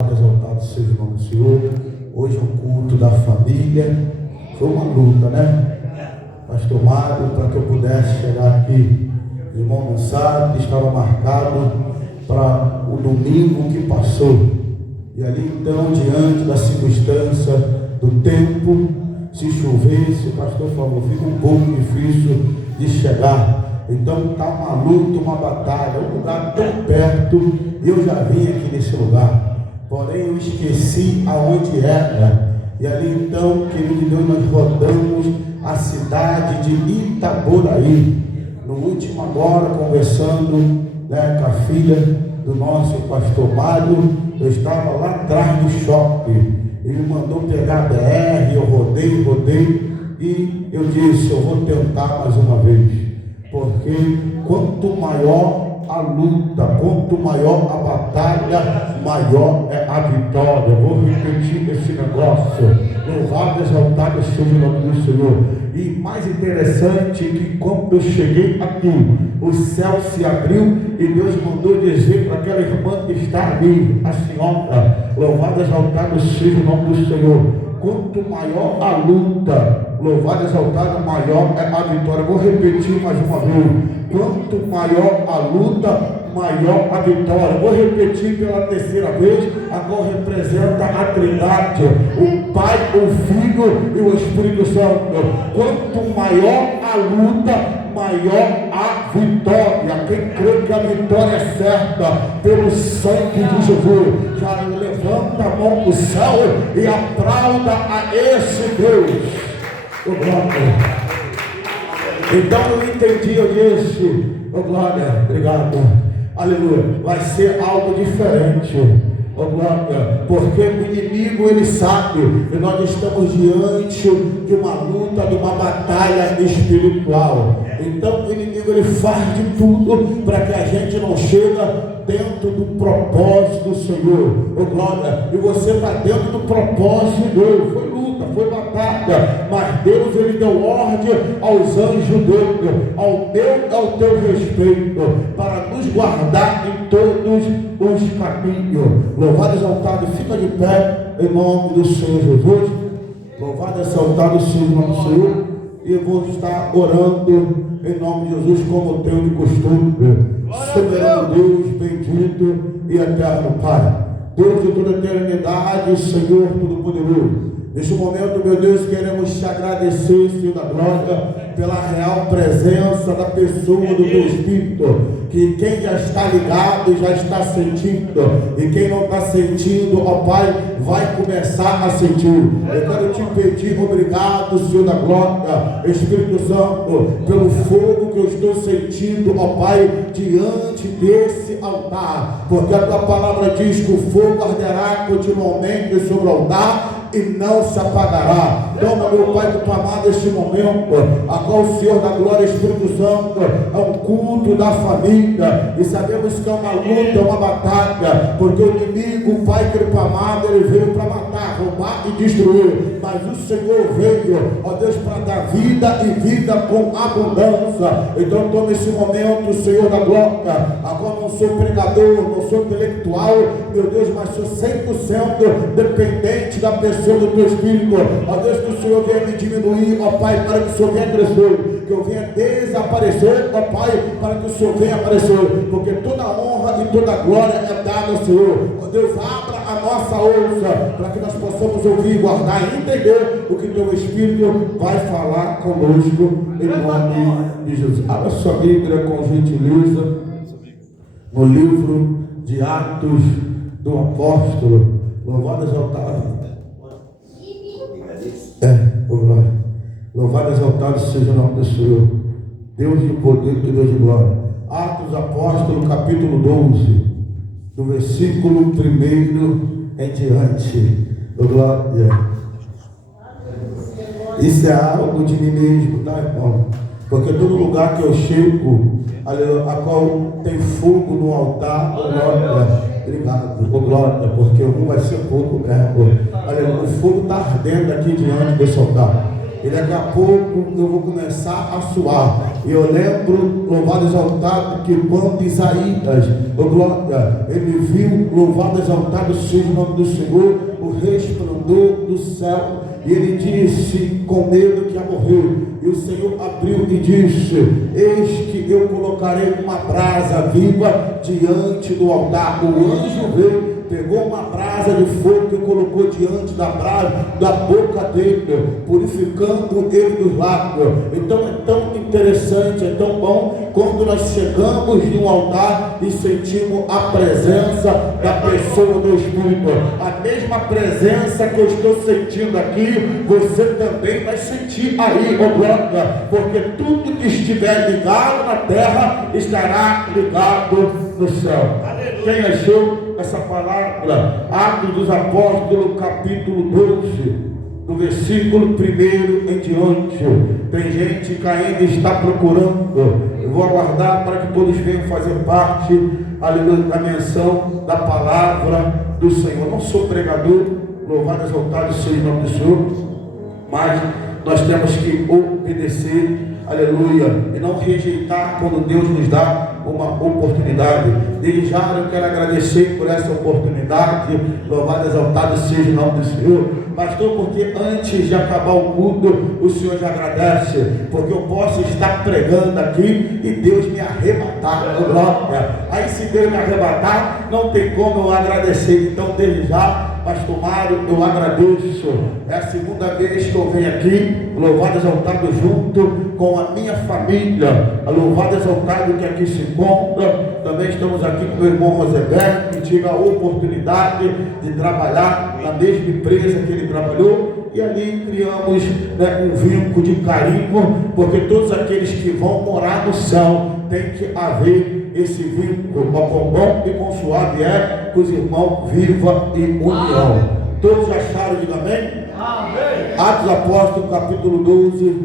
Exaltado seja o nome do Senhor. Hoje é o culto da família. Foi uma luta, né? Pastor Mário, para que eu pudesse chegar aqui. O irmão não sabe que estava marcado para o domingo que passou. E ali então, diante da circunstância do tempo, se chovesse, o pastor falou, fica um pouco difícil de chegar. Então está uma luta, uma batalha, um lugar tão perto, e eu já vim aqui nesse lugar. Porém eu esqueci aonde era. E ali então, querido Deus, nós rodamos a cidade de Itaboraí. No último agora, conversando, né, com a filha do nosso pastor Mário, eu estava lá atrás do shopping. Ele me mandou pegar a BR, eu rodei, e eu disse, eu vou tentar mais uma vez. Porque quanto maior a luta, quanto maior a batalha, maior é a vitória. Eu vou repetir esse negócio. Louvado, exaltado seja o nome do Senhor. E mais interessante que quando eu cheguei aqui, o céu se abriu e Deus mandou dizer para aquela irmã que está ali, a senhora, louvado, exaltado seja o nome do Senhor. Quanto maior a luta, louvado, exaltado, maior é a vitória. Vou repetir mais uma vez. Quanto maior a luta, maior a vitória. Vou repetir pela terceira vez. Agora representa a Trindade, o Pai, o Filho e o Espírito Santo. Quanto maior a luta, maior a vitória. Quem crê que a vitória é certa pelo sangue de Jesus, já levanta a mão para o céu e aplauda a esse Deus. Oh, glória. Então eu entendi, eu disse, oh glória, obrigado, aleluia, vai ser algo diferente. Oh, glória, porque o inimigo ele sabe que nós estamos diante de uma luta, de uma batalha espiritual. Então o inimigo ele faz de tudo para que a gente não chegue dentro do propósito do Senhor. Oh, glória, e você está dentro do propósito de Deus. Foi luta, foi batalha, mas Deus ele deu ordem aos anjos dele, ao meu e ao teu respeito, para nos guardar em todos os caminhos. Louvado e exaltado, fica de pé em nome do Senhor Jesus. Louvado e exaltado seja o nome do Senhor. E eu vou estar orando em nome de Jesus, como tenho de costume. Soberano Deus, bendito e eterno Pai, Deus de toda a eternidade, Senhor Todo-Poderoso. Neste momento, meu Deus, queremos te agradecer, Senhor da glória, pela real presença da pessoa do teu Espírito, que quem já está ligado, já está sentindo, e quem não está sentindo, ó Pai, vai começar a sentir. Eu quero te pedir, obrigado, Senhor da glória, Espírito Santo, pelo fogo que eu estou sentindo, ó Pai, diante desse altar, porque a tua palavra diz que o fogo arderá continuamente sobre o altar e não se apagará. Toma, meu Pai, do amado, este momento, a qual o Senhor da glória, Espírito Santo, é um culto da família, e sabemos que é uma luta, é uma batalha, porque o inimigo, o Pai querido amado, ele veio para matar, roubar e destruir, mas o Senhor veio, ó Deus, para dar vida e vida com abundância. Então toma esse momento, Senhor da glória, agora não sou pregador, não sou intelectual, meu Deus, mas sou 100% dependente da pessoa do teu Espírito. Ó Deus, que o Senhor venha me diminuir, ó Pai, para que o Senhor venha crescer, que eu venha desaparecer, ó Pai, para que o Senhor venha aparecer, porque toda honra e toda glória é dada ao Senhor. Ó Deus, abra a nossa ouça, para que nós possamos ouvir, guardar e entender o que teu Espírito vai falar conosco, em nome de Jesus. Abra sua Bíblia com gentileza, no livro de Atos do Apóstolo. Louvado e exaltado. Glória. Louvado e exaltado seja o nome do Senhor, Deus de poder e Deus de glória. Atos dos Apóstolos, capítulo 12, do versículo 1 em diante. Glória. Isso é algo de mim mesmo, tá, irmão? Porque todo lugar que eu chego, a qual tem fogo no altar, glória. Obrigado, glória, porque um vai ser pouco mesmo. Olha, o fogo está ardendo aqui diante desse altar. E daqui a pouco eu vou começar a suar. E eu lembro, louvado e exaltado, que quando Isaías, glória, ele viu, louvado e exaltado seja o nome do Senhor, o resplendor do céu. E ele disse, com medo que ia morrer. E o Senhor abriu e disse: eis que eu colocarei uma brasa viva diante do altar. O anjo veio, pegou uma brasa de fogo e colocou diante da brasa, da boca dele, purificando ele dos lábios. Então é tão interessante, é tão bom quando nós chegamos em um altar e sentimos a presença da pessoa do Espírito. A mesma presença que eu estou sentindo aqui, você também vai sentir aí, ó glória, porque tudo que estiver ligado na terra estará ligado no céu. Quem achou essa palavra? Atos dos Apóstolos, capítulo 12, do versículo 1 em diante. Tem gente que ainda está procurando. Eu vou aguardar para que todos venham fazer parte, aleluia, da menção da palavra do Senhor. Não sou pregador, louvado e exaltado seja o nome do Senhor, mas nós temos que obedecer, aleluia, e não rejeitar quando Deus nos dá uma oportunidade. Desde já eu quero agradecer por essa oportunidade, louvado e exaltado seja o nome do Senhor. Pastor, porque antes de acabar o culto, o Senhor já agradece, porque eu posso estar pregando aqui e Deus me arrebatar, glória. Aí se Deus me arrebatar, não tem como eu agradecer. Então desde já, Pastor Mário, eu agradeço. É a segunda vez que eu venho aqui, louvado e exaltado, junto com a minha família, louvado e exaltado que aqui se encontra. Também estamos aqui com o meu irmão Roseberto, que tive a oportunidade de trabalhar na mesma empresa que ele trabalhou, e ali criamos, um vínculo de carinho, porque todos aqueles que vão morar no céu tem que haver esse vínculo. Com bom e com suave é que os irmãos vivam em união. Todos acharam? Diga amém? Amém. Atos Apóstolos, capítulo 12,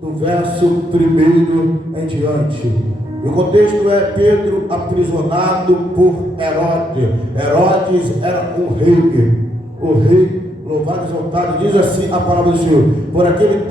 do verso 1 em diante. O contexto é Pedro aprisionado por Herodes. Herodes era um rei. O rei, louvado e exaltado, diz assim a palavra do Senhor: por aquele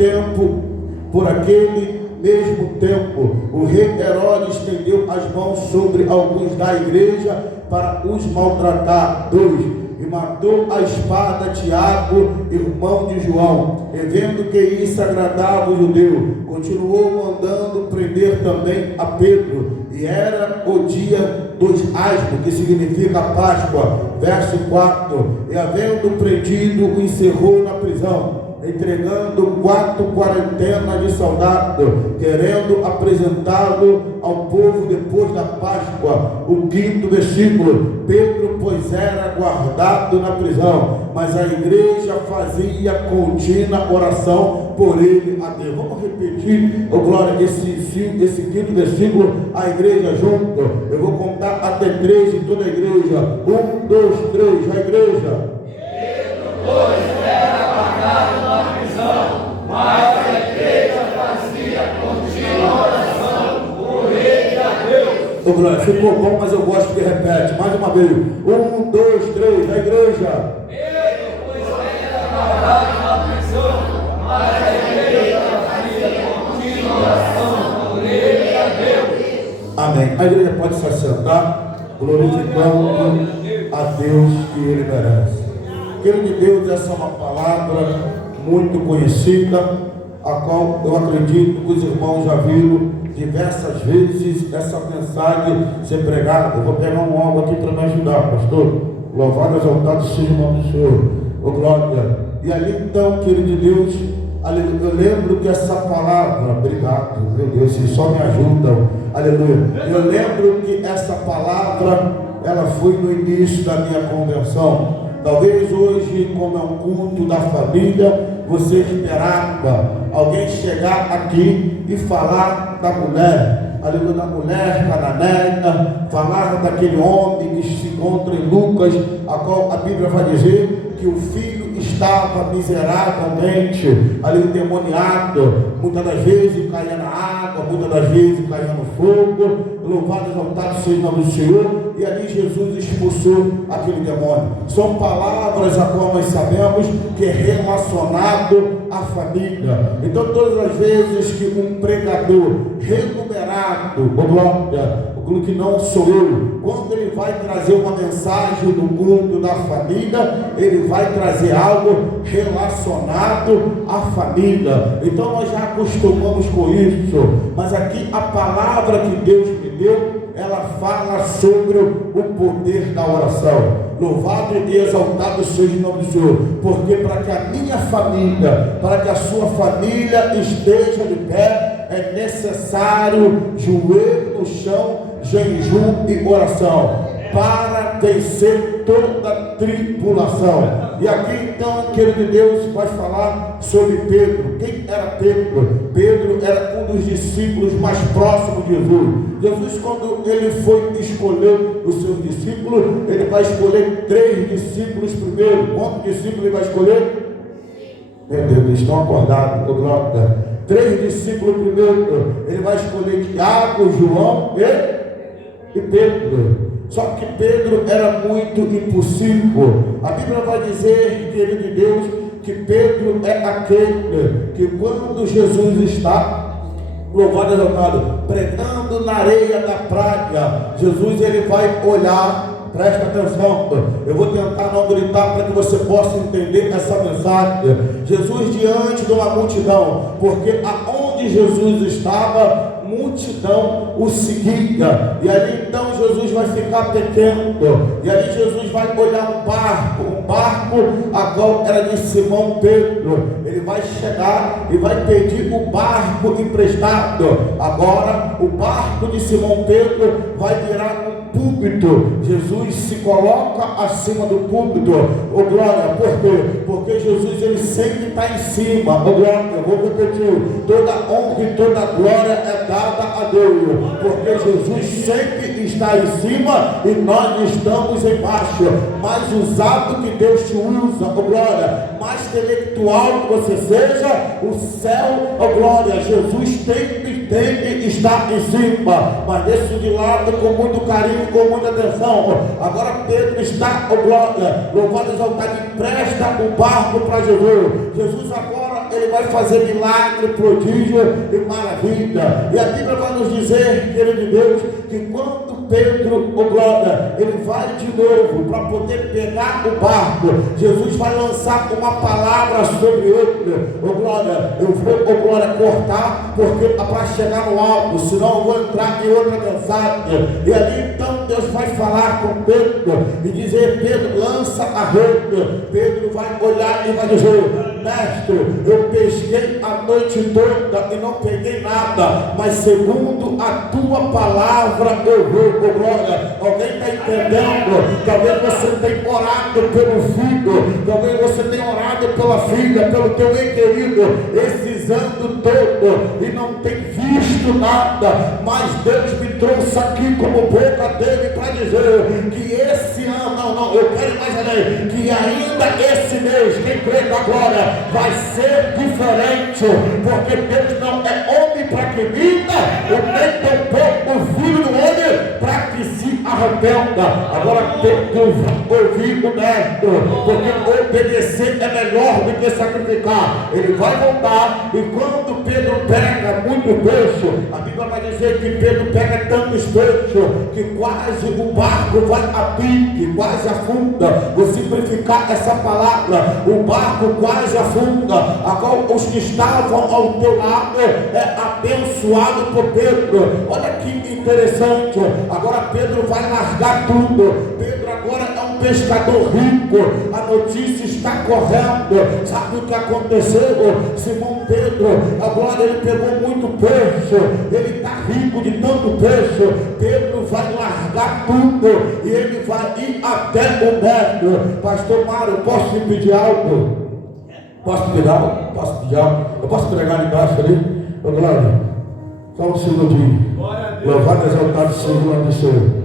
mesmo tempo, o rei Herodes estendeu as mãos sobre alguns da igreja para os maltratar. 2. E matou a espada Tiago, irmão de João. E vendo que isso agradava o judeu, continuou mandando prender também a Pedro. E era o dia dos asmos, que significa Páscoa. Verso 4. E havendo prendido, o encerrou na prisão, entregando 4 quarentenas de soldados, querendo apresentá-lo ao povo depois da Páscoa. O 5º versículo. Pedro, pois, era guardado na prisão, mas a igreja fazia contínua oração por ele a Deus. Vamos repetir, glória, esse 5º versículo, a igreja junto. Eu vou contar até 3 em toda a igreja. 1, 2, 3, a igreja. Pedro, pois, era guardado na prisão, mas a igreja fazia contínua oração por ele a Deus. Glória, ficou bom, mas eu gosto que repete. Mais uma vez. 1, 2, 3, a igreja. Pedro, pois, era guardado na prisão, mas a igreja fazia contínua oração por ele a Deus. Amém. A igreja pode se assentar, glorificando a Deus que ele merece. Querido de Deus, essa é uma palavra muito conhecida, a qual eu acredito que os irmãos já viram diversas vezes essa mensagem ser pregada. Eu vou pegar um algo aqui para me ajudar, pastor. Louvado e exaltado seja o nome do Senhor. Glória. E ali então, querido de Deus, eu lembro que essa palavra, obrigado, meu Deus, vocês só me ajudam, aleluia. Eu lembro que essa palavra, ela foi no início da minha conversão. Talvez hoje, como é um culto da família, você esperava alguém chegar aqui e falar da mulher, aleluia, da mulher cananeia, falar daquele homem que se encontra em Lucas, a qual a Bíblia vai dizer que o filho estava miseravelmente ali endemoniado, muitas das vezes caía na água, muitas das vezes caía no fogo. Louvado, exaltado seja o nome do Senhor. E ali Jesus expulsou aquele demônio. São palavras a qual nós sabemos que é relacionado à família. Então todas as vezes que um pregador renumerado, glória, que não sou eu, quando ele vai trazer uma mensagem do mundo da família, ele vai trazer algo relacionado à família. Então nós já acostumamos com isso, mas aqui a palavra que Deus me deu, ela fala sobre o poder da oração. Louvado e exaltado seja o nome do Senhor, porque para que a minha família, para que a sua família esteja de pé, é necessário joelho no chão, jejum e oração, para vencer toda tribulação. E aqui então, querido de Deus, vai falar sobre Pedro. Quem era Pedro? Pedro era um dos discípulos mais próximos de Jesus. Jesus, quando ele foi escolher os seus discípulos, ele vai escolher 3 discípulos primeiro. Quantos discípulos ele vai escolher? Meu Deus, eles estão acordados, glória. 3 discípulos primeiro, ele vai escolher Tiago, João e Pedro. Só que Pedro era muito impossível. A Bíblia vai dizer, querido de Deus, que Pedro é aquele que quando Jesus está, louvado e exaltado, pregando na areia da praia, Jesus ele vai olhar, presta atenção, eu vou tentar não gritar para que você possa entender essa mensagem. Jesus diante de uma multidão, porque aonde Jesus estava, multidão o seguia, e ali então Jesus vai ficar pequeno, e ali Jesus vai olhar um barco a qual era de Simão Pedro. Ele vai chegar e vai pedir o barco emprestado. Agora o barco de Simão Pedro vai virar um púlpito. Jesus se coloca acima do púlpito. Oh glória, por quê? Porque Jesus ele sempre está em cima. Oh glória, eu vou repetir, toda honra e toda glória é dada a Deus, porque Jesus sempre está em cima e nós estamos embaixo. Mais usado que Deus te usa, oh glória, mais intelectual que você seja, o céu, oh glória, Jesus tem que estar em cima. Mas deixa de lado com muito carinho, com muita atenção. Agora Pedro está, oh glória, louvado e exaltado, empresta o barco para Jesus. Jesus agora ele vai fazer milagre, prodígio e maravilha. E a Bíblia vai nos dizer, querido de Deus, que quando Pedro, oh glória, ele vai de novo para poder pegar o barco, Jesus vai lançar uma palavra sobre ele. Oh glória, eu vou, oh glória, cortar, porque para chegar no alto, senão eu vou entrar em outra mensagem. E ali então Deus vai falar com Pedro e dizer: Pedro, lança a rede. Pedro vai olhar e vai dizer: mestre, eu pesquei a noite toda e não peguei nada, mas segundo a tua palavra eu vou. Oh glória, alguém está entendendo? Talvez você tenha orado pelo filho, talvez você tenha orado pela filha, pelo teu ente querido, esses anos todos, e não tem visto nada, mas Deus me trouxe aqui como boca dele para dizer que esse ano, não, eu quero mais além, que ainda esse mês, quem crê na glória, vai ser diferente, porque Deus não é homem para que minta, nem tampouco o filho do homem para que se arrependa. Agora Deus ouvir o mestre, porque obedecer é melhor do que sacrificar. Ele vai voltar, e quando Pedro pega muito peixe, a Bíblia vai dizer que Pedro pega tantos peixes que quase o barco vai a pique, quase afunda. Vou simplificar essa palavra: o barco quase afunda. Agora os que estavam ao teu lado é abençoado por Pedro. Olha que interessante. Agora Pedro vai largar tudo. Pedro agora é um pescador rico. A notícia está correndo. Sabe o que aconteceu? Simão Pedro, agora ele pegou muito peixe. Ele está rico de tanto peixe. Pedro vai largar tudo e ele vai ir até o mestre. Pastor Mário, posso te pedir algo? Posso pedir algo? Posso pedir algo? Eu posso pregar ali embaixo ali? Ô glória, só um segundinho. Louvado e exaltado seja o nome do Senhor.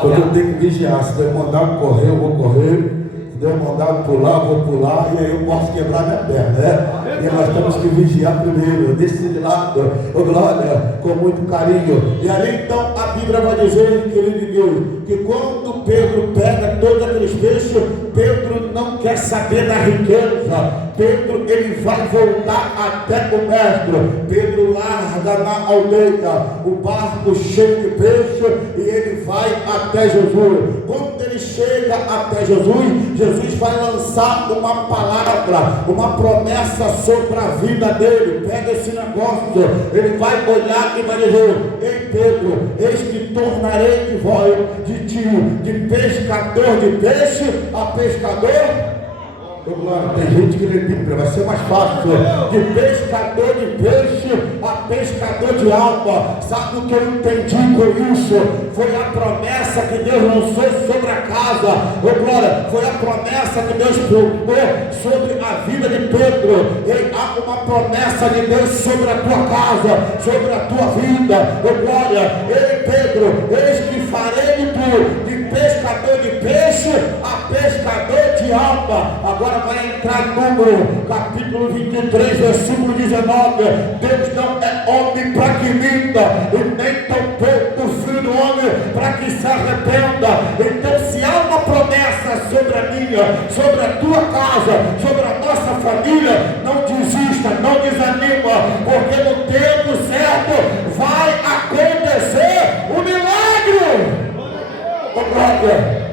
Porque eu tenho que vigiar. Se Deus mandar eu correr, eu vou correr. Se Deus mandar botar pular, vou pular, e aí eu posso quebrar minha perna, né? E nós temos que vigiar primeiro, desse lado, glória, com muito carinho. E ali então a Bíblia vai dizer, querido de Deus, que quando Pedro pega todos aqueles peixes, Pedro não quer saber da riqueza. Pedro, ele vai voltar até o mestre. Pedro larga na aldeia o barco cheio de peixe e ele vai até Jesus. Quando ele chega até Jesus, Jesus vai lançar uma palavra, uma promessa sobre a vida dele. Pega esse negócio, ele vai olhar e vai dizer: ei Pedro, eis que tornarei de ti de pescador de peixe a pescador. Tem gente que lê Bíblia, vai ser mais fácil. De pescador de peixe a pescador de alma. Sabe o que eu entendi com isso? Foi a promessa que Deus lançou sobre a casa. Glória, foi a promessa que Deus colocou sobre a vida de Pedro. E há uma promessa de Deus sobre a tua casa, sobre a tua vida. Glória, ei Pedro, eis que farei de tu de pescador de peixe a pescador de alma. Agora vai entrar Número, capítulo 23, versículo 19. Deus não é homem para que minta, e nem tampouco o filho do homem para que se arrependa. Então, se há uma promessa sobre a minha, sobre a tua casa, sobre a nossa família, não desista, não desanima, porque no tempo certo vai acontecer o milagre. Glória.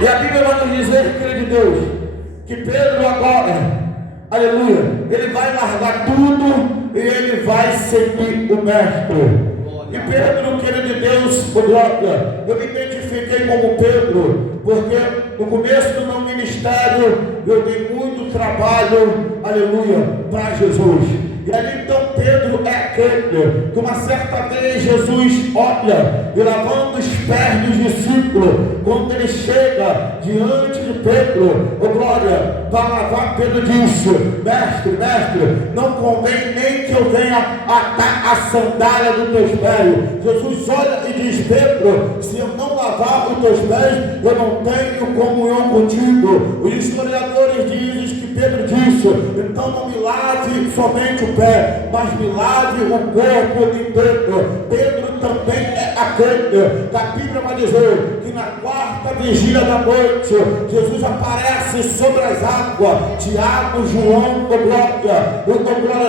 E a Bíblia vai nos dizer, filho de Deus, que Pedro agora, aleluia, ele vai largar tudo e ele vai seguir o mestre. E Pedro, querido de Deus, glória, eu me identifiquei como Pedro, porque no começo do meu ministério eu dei muito trabalho, aleluia, para Jesus. E ali então Pedro é aquele que uma certa vez Jesus olha e lavando os pés dos discípulos, quando ele chega diante de Pedro, glória, para lavar, Pedro disse: mestre, não convém nem que eu venha atar a sandália dos teus pés. Jesus olha e diz: Pedro, se eu não lavar os teus pés, eu não tenho comunhão contigo. Os historiadores dizem que Pedro disse: então não me lave somente o pé, mas me lave o corpo inteiro. Pedro também é aquele que a Bíblia vai dizer que na quarta vigília da noite Jesus aparece sobre as águas. Tiago, João, glória,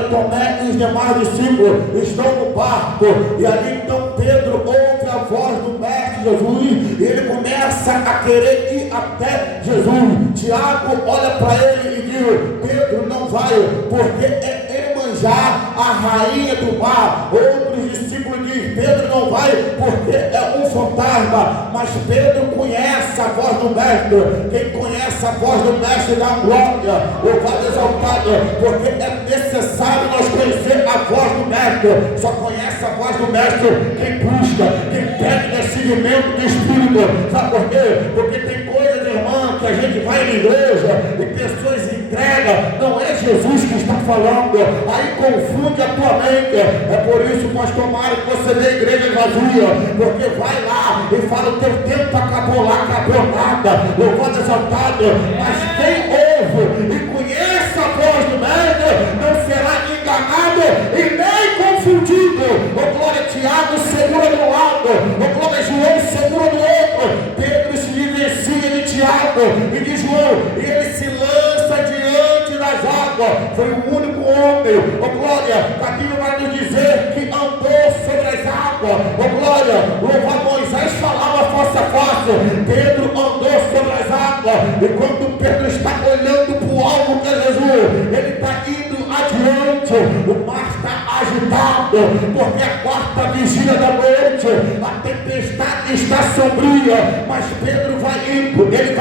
Tomé e os demais discípulos estão no barco, e ali então Pedro ouve a voz do mestre Jesus e ele começa a querer ir até Jesus. Tiago olha para ele e diz: Pedro, não vai, porque é Iemanjá, a rainha do mar. Outros discípulos dizem: Pedro não vai, porque é um fantasma. Mas Pedro conhece a voz do mestre. Quem conhece a voz do mestre dá glória, louvado, exaltado, porque é necessário nós conhecer a voz do mestre. Só conhece a voz do mestre quem busca, quem pede seguimento do Espírito. Sabe por quê? Porque tem coisas, irmão, que a gente vai na igreja e pessoas entregam, não é Jesus que está falando, aí confunde a tua mente. É por isso, pastor Mário, que você vê a igreja vazia, porque vai lá e fala: o teu tempo acabou lá, acabou nada, louvado, exaltado. Mas quem ouve e conhece a voz do mestre não será enganado e nem confundido. Glória, Tiago segura do lado, glória, João segura do outro. Pedro se diferencia de Tiago e de João, e ele se lança diante das águas. Foi o único homem, glória, a Bíblia vai nos dizer que andou sobre as águas. Glória, louvar, Moisés falava face a face, Pedro andou sobre as águas. E quando Pedro está olhando para o alvo que é Jesus, ele está indo adiante, o mar está agitado, porque a quarta vigília da noite, a tempestade está sombria, mas Pedro vai indo, ele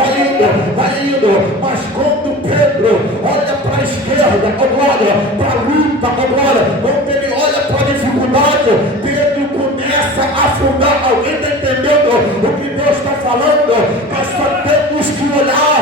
vai indo, mas quando Pedro olha para a esquerda, glória, para a luta, glória, quando ele olha para a dificuldade, Pedro começa a afundar. Alguém está entendendo o que Deus está falando? Nós só temos que olhar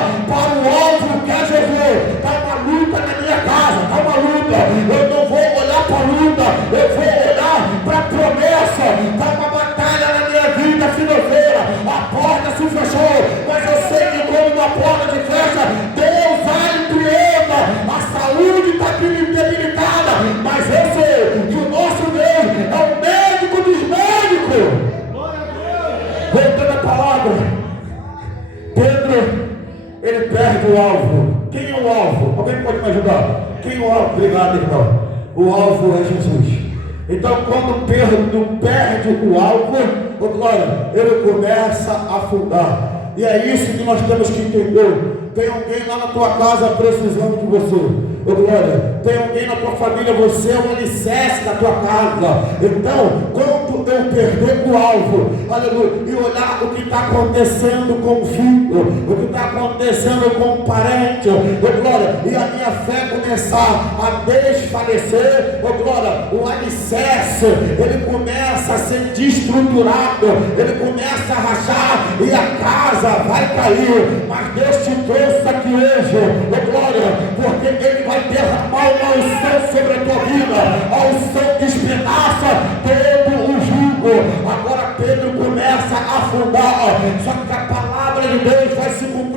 uma porta de festa, Deus vai e empreenda. A saúde está debilitada, mas eu sei que o nosso Deus é o médico dos médicos. Voltando a palavra, Pedro, ele perde o alvo. Quem é o alvo? Alguém pode me ajudar? Quem é o alvo? Obrigado, irmão. O alvo é Jesus. Então, quando Pedro perde o alvo, oh glória, ele começa a afundar. E é isso que nós temos que entender. Tem alguém lá na tua casa precisando de você. Oh glória, tem alguém na tua família, você é o alicerce da tua casa. Então, quando eu perder o alvo, aleluia, e olhar o que está acontecendo com o filho, o que está acontecendo com o parente, oh glória, e a minha fé começar a desfalecer, oh glória, o alicerce, ele começa a ser destruturado, ele começa a rachar, e a casa vai cair. Mas Deus te trouxe aqui hoje, oh glória, porque ele vai derramar uma unção sobre a tua vida, a unção que despedaça todo o jugo. Agora Pedro começa a afundar, só que a palavra de Deus vai se cumprir.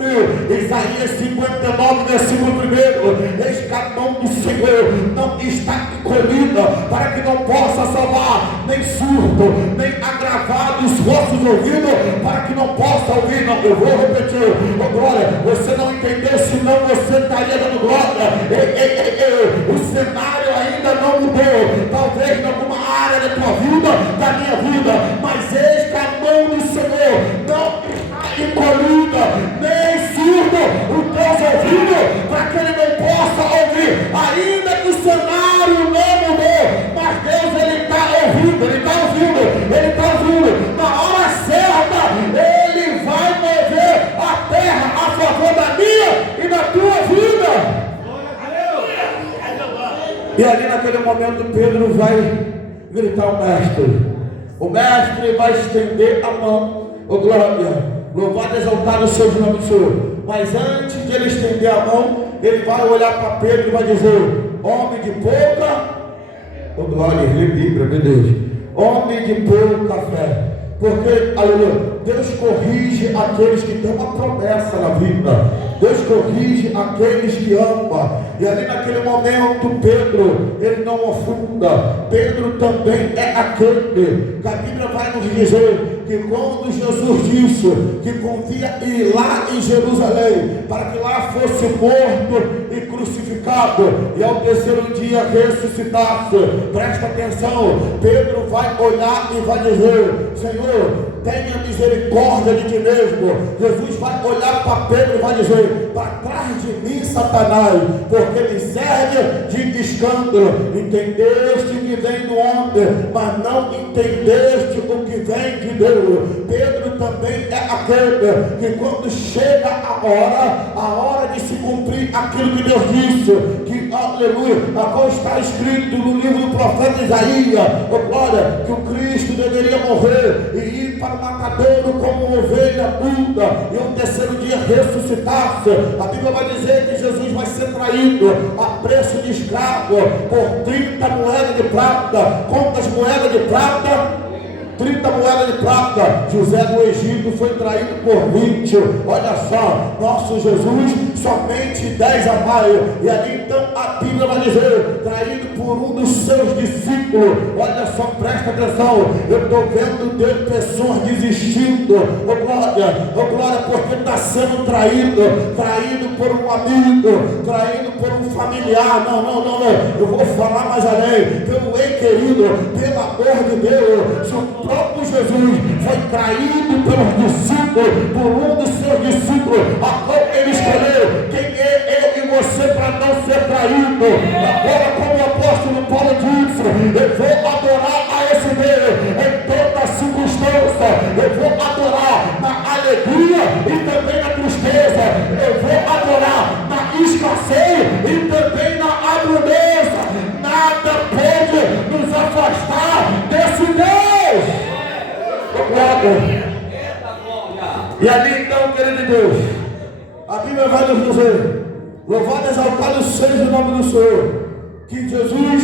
Isaías 59, versículo 1: eis que a mão do Senhor não está encolhida, para que não possa salvar, nem surdo, nem agravado os vossos ouvidos, para que não possa ouvir. Não, eu vou repetir, oh glória, você não entendeu, senão você estaria dando glória. O cenário ainda não mudou, talvez em alguma área da tua vida, da minha vida, mas eis que a mão do Senhor não está encolhida, nem surdo o teu ouvido, para que ele não possa ouvir, ainda que o cenário não mudou, mas Deus, ele está ouvindo, ele está ouvindo, ele está ouvindo. Na hora certa, ele vai mover a terra a favor da minha e da tua vida. E ali naquele momento Pedro vai gritar ao mestre. O mestre vai estender a mão. Oh glória, louvado e exaltado seja o nome do Senhor. Mas antes de ele estender a mão, ele vai olhar para Pedro e vai dizer: homem de pouca, oh glória, Bíblia, meu Deus, homem de pouca fé. Porque, aleluia, Deus corrige aqueles que têm uma promessa na vida. Deus corrige aqueles que ama. E ali naquele momento Pedro, ele não afunda. Pedro também é aquele que a Bíblia vai nos dizer que quando Jesus disse que convia ir lá em Jerusalém, para que lá fosse morto e crucificado, e ao terceiro dia ressuscitasse, presta atenção, Pedro vai olhar e vai dizer: Senhor, tenha misericórdia de ti mesmo. Jesus vai olhar para Pedro e vai dizer: para trás de mim, Satanás, porque me serve de escândalo. Entendeste que vem do homem, mas não entendeste o que vem de Deus. Pedro também é aquele que quando chega a hora de se cumprir aquilo que Deus disse, que, aleluia, a qual está escrito no livro do profeta Isaías, oh glória, que o Cristo deveria morrer e ir para o matadouro como ovelha muda, e ao terceiro dia ressuscitar-se. A Bíblia vai dizer que Jesus vai ser traído a preço de escravo por 30 moedas de prata. Quantas moedas de prata? 30 moedas de prata. José do Egito foi traído por 20. Olha só, nosso Jesus somente 10 a mais. E ali então a Bíblia vai dizer: traído por um dos seus discípulos. Olha só, presta atenção. Eu estou vendo de pessoas desistindo. Oh glória, porque está sendo traído por um amigo, traído por um familiar. Não. Eu vou falar mais além. Pelo ei querido, pelo amor de Deus, se o próprio Jesus foi traído pelos discípulos, por um dos seus discípulos, a qual ele escolheu. Quem é eu e você para não ser traído? Agora, como o apóstolo Paulo disse, eu vou adorar a esse Deus em toda circunstância. Eu vou adorar na alegria e também na tristeza. Eu vou adorar na escassez e também na abundância. Nada pode nos afastar desse Deus. E ali então, querido Deus, a Bíblia vai nos dizer: louvado e exaltado seja o nome do Senhor. Que Jesus,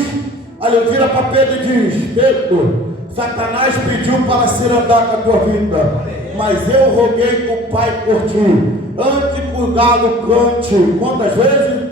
ali vira para Pedro e diz: Pedro, Satanás pediu para se andar com a tua vida, mas eu roguei o Pai por ti. Ande galo cante, quantas vezes?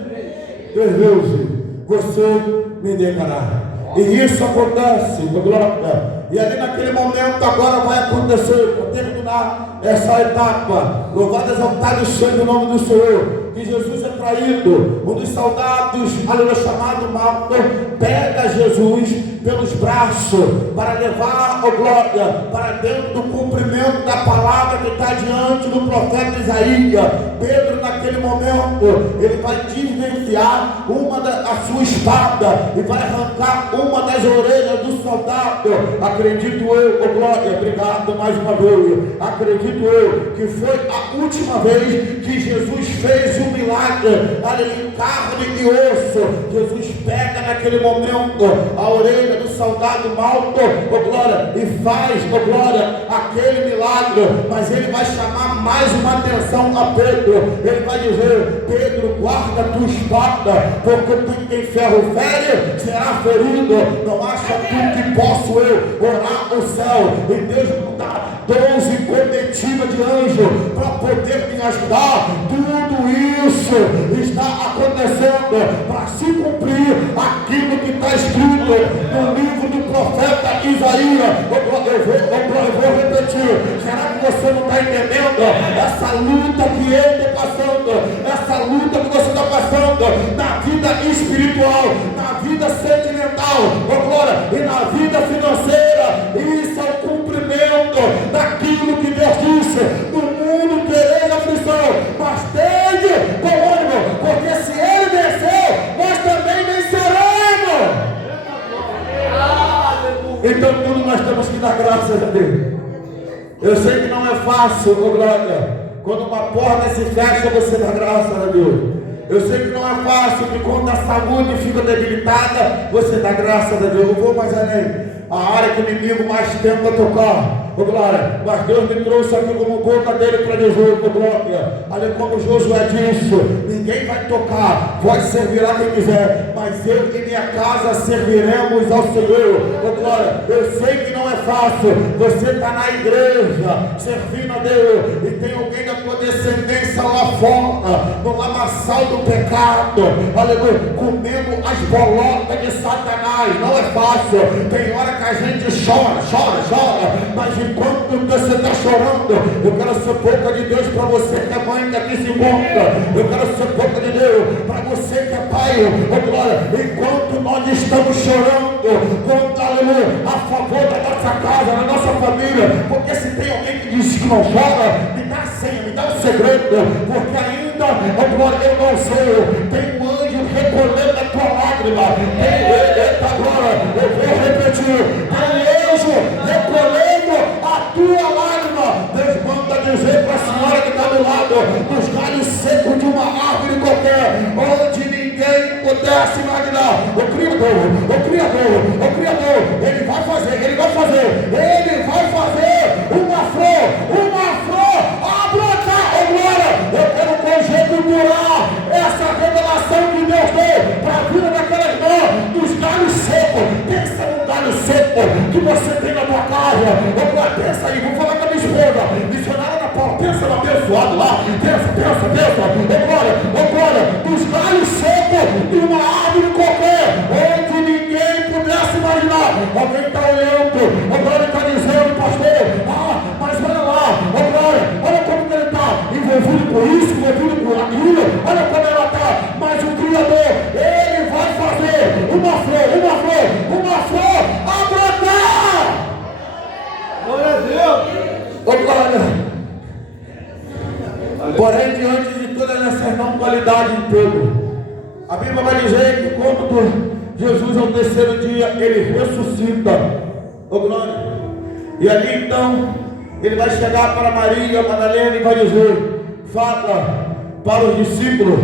3 vezes. Você me negará. E isso acontece, glória. E ali naquele momento agora vai acontecer, para terminar essa etapa. Louvado, exaltado seja o nome do Senhor. Que Jesus é traído. Um dos soldados, aleluia, chamado Malco, pega Jesus pelos braços para levar, oh glória, para dentro do cumprimento da palavra que está diante do profeta Isaías. Pedro, naquele momento, ele vai desvencilhar a sua espada e vai arrancar uma das orelhas do soldado. Acredito eu, oh glória, obrigado mais uma vez. Acredito eu que foi a última vez que Jesus fez um milagre, ali em carne e osso. Jesus pega naquele momento a orelha do soldado Malco, oh glória, e faz, oh glória, aquele milagre. Mas ele vai chamar mais uma atenção a Pedro. Ele vai dizer: Pedro, guarda a tua espada, porque tu tem ferro fere, será ferido. Não acha tu que posso eu orar o céu e Deus mandar 12 comitivas de anjo para poder me ajudar? Tudo isso está acontecendo para se cumprir aquilo que está escrito no livro do profeta Isaías. Eu vou repetir. Será que você não está entendendo essa luta que ele está passando, essa luta que você está passando na vida espiritual, na vida sentimental, oh glória, e na vida financeira? Isso é o cumprimento daquilo que Deus disse: no mundo tereis aflição, mas tende bom ânimo, porque se ele venceu, nós também venceremos. Então tudo nós temos que dar graças a Deus. Eu sei que não é fácil, oh glória. Quando uma porta se fecha, você dá graças a Deus. Eu sei que não é fácil, que quando a saúde fica debilitada, você dá graças a Deus. Eu vou mais além. A área que o inimigo mais tenta tocar, oh glória, mas Deus me trouxe aqui como boca dele para dizer, oh glória, ali como Josué disse: ninguém vai tocar, pode servir a quem quiser, mas eu e minha casa serviremos ao Senhor, oh glória. Eu sei que não é fácil, você está na igreja, servindo a Deus, e tem alguém da tua descendência lá fora, no lamaçal do pecado, aleluia, comendo as bolotas de Satanás. Não é fácil, tem hora que a gente chora, mas enquanto você está chorando, eu quero ser boca de Deus para você que é mãe que aqui se encontra. Eu quero ser boca de Deus para você que é pai, oh glória. Enquanto nós estamos chorando, aleluia, a favor da nossa casa, da nossa família, porque se tem alguém que diz que não chora, me dá a senha, me dá o segredo, porque ainda, oh glória, eu não sei, tem um anjo recolhendo a tua lágrima. Eita glória, eu vou repetir: tem anjo recolhendo a tua lágrima. Deus manda dizer para a senhora que está do lado, nos galhos secos de uma árvore qualquer, onde ninguém pudesse imaginar, o Criador, ele vai fazer uma flor a brotar, oh glória. Eu quero conjecturar essa revelação que Deus deu para a vida daquela irmã dos galhos secos. Pensa no galho seco que você tem na tua casa, oh glória. Pensa aí, vou falar com a minha esposa, missionária da Paula, pensa no abençoado lá, pensa, oh glória, dos galhos secos de uma árvore qualquer, onde ninguém pudesse imaginar. Alguém está olhando, oh glória, está dizendo: pastor, mas olha lá, oh glória, olha como ele está envolvido com isso, envolvido com aquilo, olha como ela está. Mas o Criador, ele vai fazer uma flor a brotar. Glória a Deus. Oh glória. Porém, diante de todas essas não qualidades em Pedro, a Bíblia vai dizer que quando Jesus, ao terceiro dia, ele ressuscita, oh glória, e ali então ele vai chegar para Maria Madalena e vai dizer: fala para os discípulos,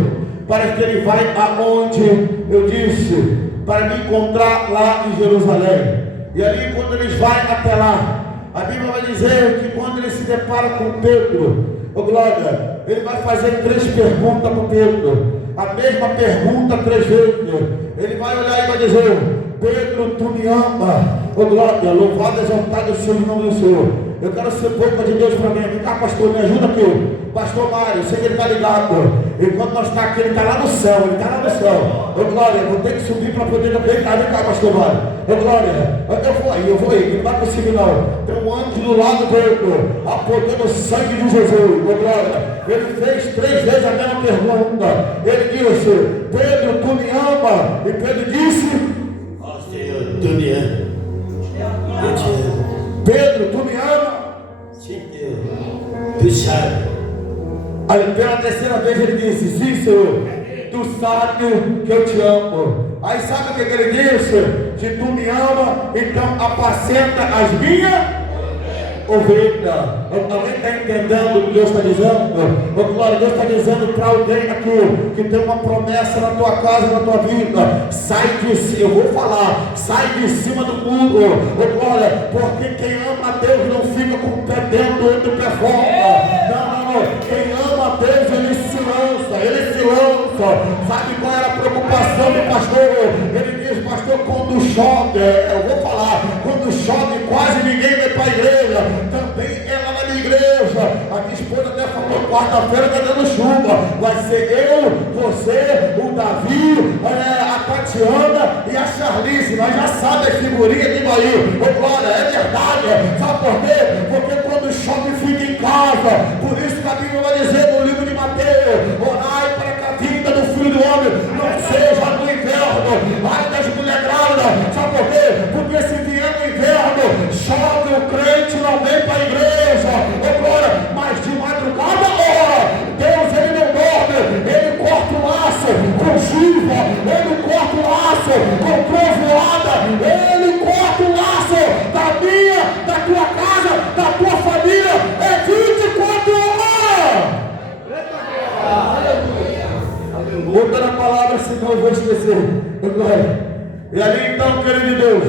para que ele vai aonde eu disse, para me encontrar lá em Jerusalém. E ali, quando eles vão até lá, a Bíblia vai dizer que quando ele se depara com Pedro, oh glória, ele vai fazer 3 perguntas para Pedro, a mesma pergunta 3 vezes. Ele vai olhar e vai dizer: Pedro, tu me ama, oh glória, louvado, exaltado seja o nome do Senhor. Eu quero ser boca de Deus para mim. Vem cá, pastor, me ajuda aqui. Pastor Mário, eu sei que ele está ligado. Enquanto nós estamos aqui, ele está lá no céu. Ele está lá no céu. Ô glória, eu vou ter que subir para poder. Vem cá, pastor Mário. Ô glória, eu vou aí. Não vai conseguir não. Tem um anjo do lado dele, apontando o sangue de Jesus. Ô glória, ele fez 3 vezes a mesma pergunta. Ele disse: Pedro, tu me ama? E Pedro disse: Ó Senhor, tu me ama. Eu te amo. Pedro, tu me ama? Sim, Deus. Tu sabe. Aí pela 3ª vez ele disse: sim, Senhor, tu sabe que eu te amo. Aí sabe o que ele disse? Se tu me ama, então apacenta as minhas ovelha. Alguém está entendendo o que Deus está dizendo? Oh, glória, Deus está dizendo para alguém aqui que tem uma promessa na tua casa, na tua vida. Sai de cima, eu vou falar, sai de cima do muro. Oh, glória, porque quem ama a Deus não fica com o pé dentro e o pé fora. Não. Quem ama a Deus, ele se lança. Sabe qual era a preocupação do pastor? Ele diz: pastor, quando chove, eu vou falar, quando chove quase ninguém vai para a igreja. Também é lá na minha igreja. A minha esposa até falou: quarta-feira está dando chuva. Vai ser eu, você, o Davi, a Tatiana e a Charlize. Nós já sabemos a figurinha de Bahia. Ô glória, é verdade. Sabe por quê? Porque quando chove fica em casa. Por isso que a Bíblia vai dizer no livro de Mateus: orai para que a vinda do Filho do Homem não seja no inverno. Ai das mulheres grávidas. Sabe por quê? Porque se vier no inverno, chove, o crente não vem para a igreja. Ô glória, mas de madrugada, Deus, ele não dorme. Ele corta o laço com chuva. Ele corta o laço com trovoada. Ele corta o laço da minha, da tua casa, da tua família. É 24 horas. Voltando a palavra, senão eu vou esquecer. Glória. E ali então, querido de Deus,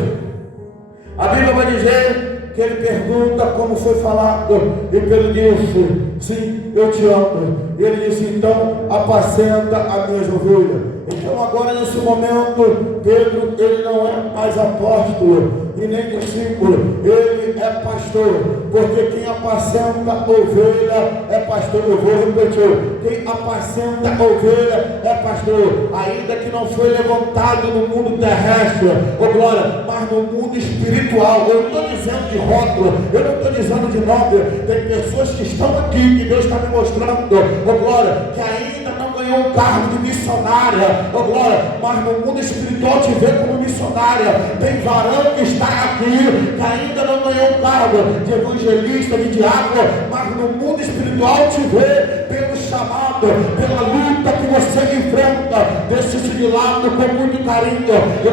a Bíblia vai dizer que ele pergunta como foi falado. E Pedro disse: sim, eu te amo. E ele disse: então apacenta as minhas ovelhas. Então agora nesse momento, Pedro, ele não é mais apóstolo e nem discípulo, ele é pastor, porque quem apacenta ovelha é pastor. Eu vou repetir: quem apacenta ovelha é pastor, ainda que não foi levantado no mundo terrestre, oh glória, mas no mundo espiritual. Eu não estou dizendo de rótulo, eu não estou dizendo de nome. Tem pessoas que estão aqui, que Deus está me mostrando, oh glória, que ainda não ganhou um cargo de missionária, oh glória, mas no mundo espiritual te vê como missionária. Tem varão que está aqui, que ainda não ganhou um cargo de evangelista, de diácono, mas no mundo espiritual te vê pelo chamado, pela luta que você enfrenta. Deixe isso de lado com muito carinho,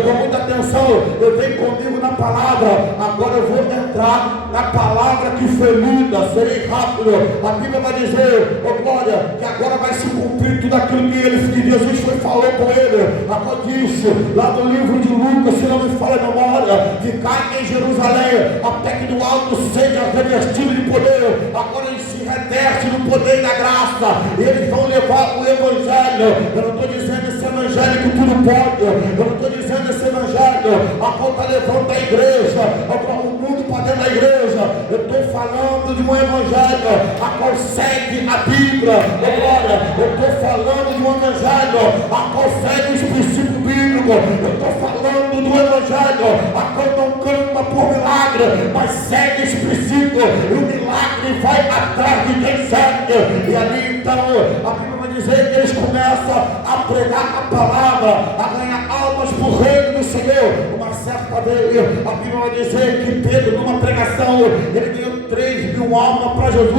com muita atenção. Eu venho comigo na palavra. Agora eu vou entrar na palavra que foi lida. Serei rápido. A Bíblia vai dizer, oh glória, que agora vai se cumprir tudo aquilo que Jesus falou com ele. Agora disse lá no livro de Lucas, se não me falha a memória: ficai em Jerusalém até que do alto seja revestido de poder. Agora ele se reveste do poder e da graça. Eles vão levar o evangelho. Eu não estou dizendo esse evangelho que tudo pode. Eu não estou dizendo esse evangelho a qual está levando a igreja, o mundo para dentro da igreja. Eu estou falando de um evangelho a qual segue a Bíblia. Glória, eu estou falando de um evangelho a qual segue os princípios bíblicos. Eu estou falando do evangelho a qual não clama por milagre, mas segue esse princípio. E o milagre vai atrás de quem segue. E ali então a Bíblia vai dizer que eles começam a pregar a palavra, a ganhar almas para o reino do Senhor. Uma certa vez a Bíblia vai dizer que Pedro, numa pregação, ele ganhou 3.000 almas para Jesus.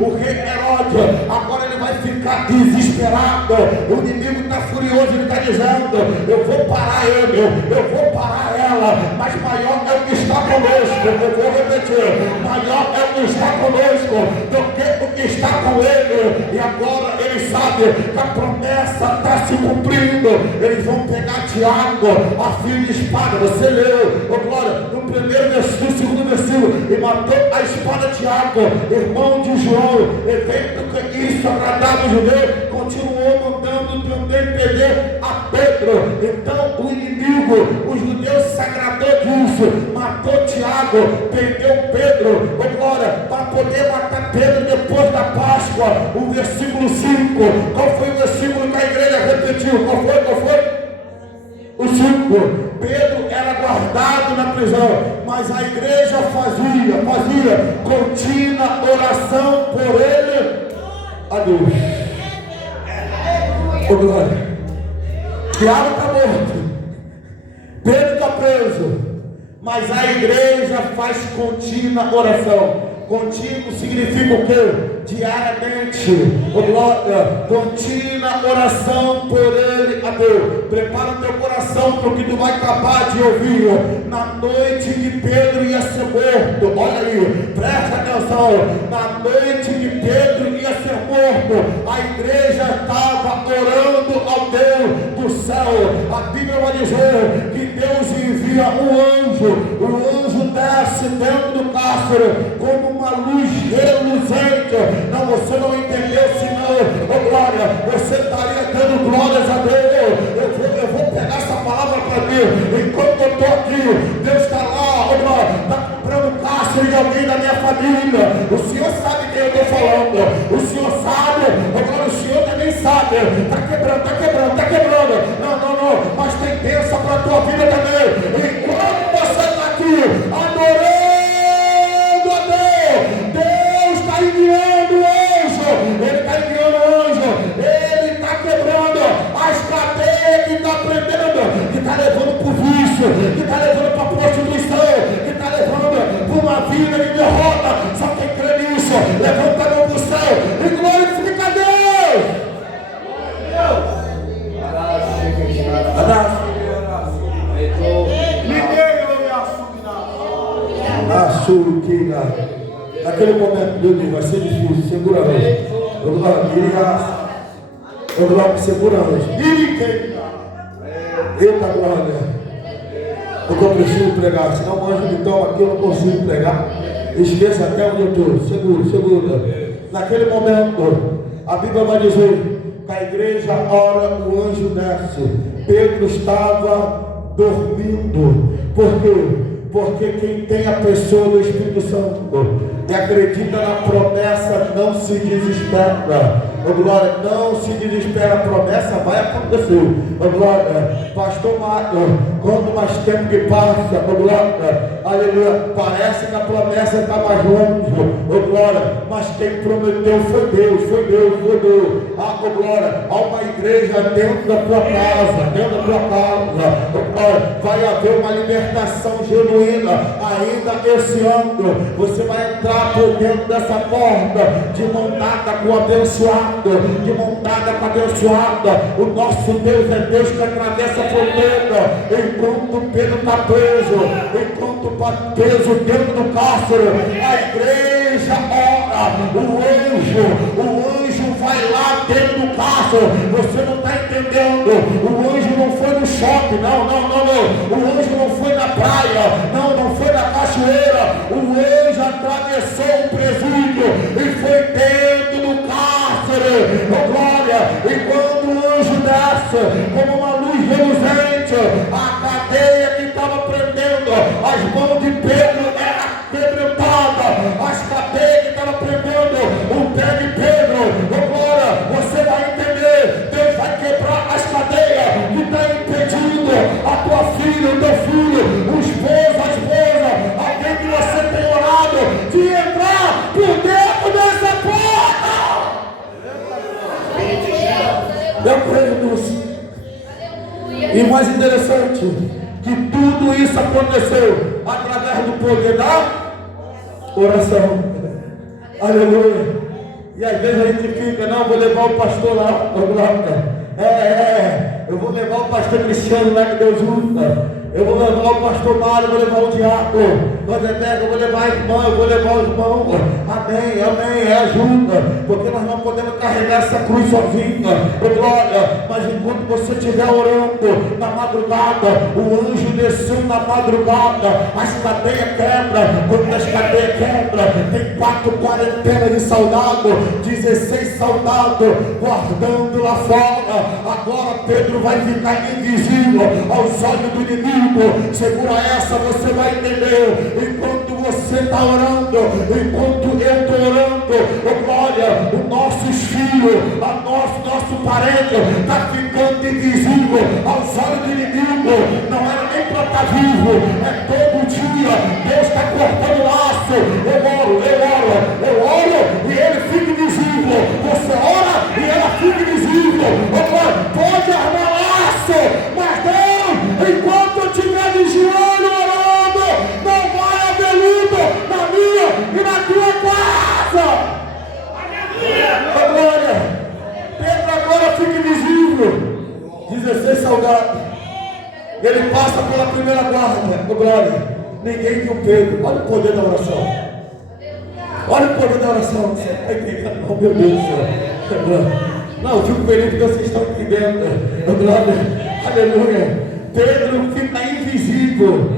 O rei Herodes, agora ele vai ficar desesperado. O inimigo está furioso, ele está dizendo: eu vou parar ele, eu vou parar ela, mas maior é o que está conosco. Eu vou repetir: maior é o que está conosco do que o que está com ele. E agora ele sabe que a promessa está se cumprindo. Eles vão pegar Tiago, a fio de espada. Você leu, oh glória, no primeiro versículo, no segundo versículo: e matou a espada Tiago, irmão de João. Evento que isso agradava o judeu, continuou mandando também perder a Pedro. Então o inimigo, os judeus se agradou disso, matou Tiago, perdeu Pedro. glória, para poder matar Pedro depois da Páscoa. O versículo 5, qual foi o versículo que a igreja repetiu? Qual foi? O 5. Pedro era guardado na prisão, mas a igreja fazia contínua oração por ele a Deus. Ô glória. Tiago está morto, Pedro está preso, mas a igreja faz contínua oração. Contínuo significa o quê? Diariamente. Oh, glória. Contínua oração por ele a Deus. Prepara o teu coração para o que tu vai acabar de ouvir. Na noite que Pedro ia ser morto, olha aí, presta atenção. Na noite que Pedro ia ser morto, a igreja estava orando ao Deus do céu. A Bíblia vai dizer que Deus envia um anjo. O anjo desce dentro do cárcere como uma luz reluzente. Não, você não entendeu, senão, oh glória, você estaria dando glórias a Deus. Eu vou pegar essa palavra para mim. Enquanto eu estou aqui, Deus está lá, oh glória, está comprando o cárcere de alguém da minha família. O Senhor sabe quem eu estou falando. O Senhor sabe, oh glória, o Senhor também sabe. Está quebrando. Não, mas tem bênção para a tua vida também. Enquanto você está aqui, adorando, ele está enviando anjo, ele está quebrando as cadeias que está prendendo, que está levando para o vício, que está levando para a prostituição, que está levando para uma vida de derrota. Só quem crê nisso, levanta a mão para o céu e glorifica a Deus. Naquele momento, Deus diz, vai ser difícil, segura hoje. Eu glória, segura hoje. Eita glória. Porque eu preciso pregar, senão o anjo me toma aqui, eu não consigo pregar. Esqueça até onde eu estou, segura. Naquele momento, a Bíblia vai dizer que a igreja ora, o anjo desce. Pedro estava dormindo. Por quê? Porque quem tem a pessoa do Espírito Santo e acredita na promessa não se desespera. Oh, glória, não se desespera, a promessa vai acontecer. Oh, glória, pastor Marco, quanto mais tempo que passa, oh, glória, aleluia, parece que a promessa está mais longe, oh, glória, mas quem prometeu foi Deus. Ah, oh, glória, há uma igreja dentro da tua casa, oh, glória, vai haver uma libertação genuína ainda esse ano. Você vai entrar por dentro dessa porta de mão dada com o abençoado. De mão dada com a abençoada. O nosso Deus é Deus que atravessa a fronteira. Enquanto Pedro está preso dentro do cárcere, a igreja ora. O anjo vai lá dentro do cárcere. Você não está entendendo. O anjo não foi no shopping, não. O anjo não foi na praia, não foi na cachoeira. O anjo atravessou o presídio e foi dentro do cárcere. Oh, glória! E quando o anjo desce como uma luz reluzente, a cadeia que estava prendendo as mãos de Pedro era quebrantada. As cadeias que estavam prendendo o pé de Pedro, oh, glória, você vai entender. Deus vai quebrar as cadeias que estão impedindo a tua filha, o teu filho, o esposo, a esposa, alguém que você tem orado, de entrar por dentro dessa porta. Eu creio nisso. E mais interessante, que tudo isso aconteceu através do poder da oração. Aleluia. E às vezes a gente fica, não, vou levar o pastor lá, eu vou levar o pastor Cristiano lá que Deus usa. Eu vou levar o pastor Mário, eu vou levar o diácono. Eu vou levar a irmã, eu vou levar os irmãos. Amém, ajuda. Porque nós não podemos carregar essa cruz sozinha. Glória, mas enquanto você estiver orando na madrugada, o anjo desceu na madrugada, as cadeias quebram. Quando as cadeias quebram, tem 4 quarentenas de soldado, 16 soldados guardando lá fora. Agora Pedro vai ficar invisível aos olhos do inimigo. Segura essa, você vai entender. Enquanto você está orando, enquanto eu estou orando, oh glória, os nossos filhos, nosso parente está ficando invisível aos olhos do inimigo. Não era nem para estar vivo, é todo dia. Deus está cortando laço. Eu oro e ele fica invisível. Você ora e ela fica invisível. Oh glória, pode armar laço, mas Deus, enquanto eu estiver de joelho orando, não vai haver luta na minha e na tua casa. Oh glória, Pedro agora fica invisível. 16 soldados. Ele passa pela primeira guarda. Oh glória, ninguém viu Pedro. Olha o poder da oração. Olha o poder da oração. Você está entendendo? Oh meu Deus do céu. Não, eu fico feliz porque vocês estão entendendo. Oh glória, aleluia. Pedro fica invisível.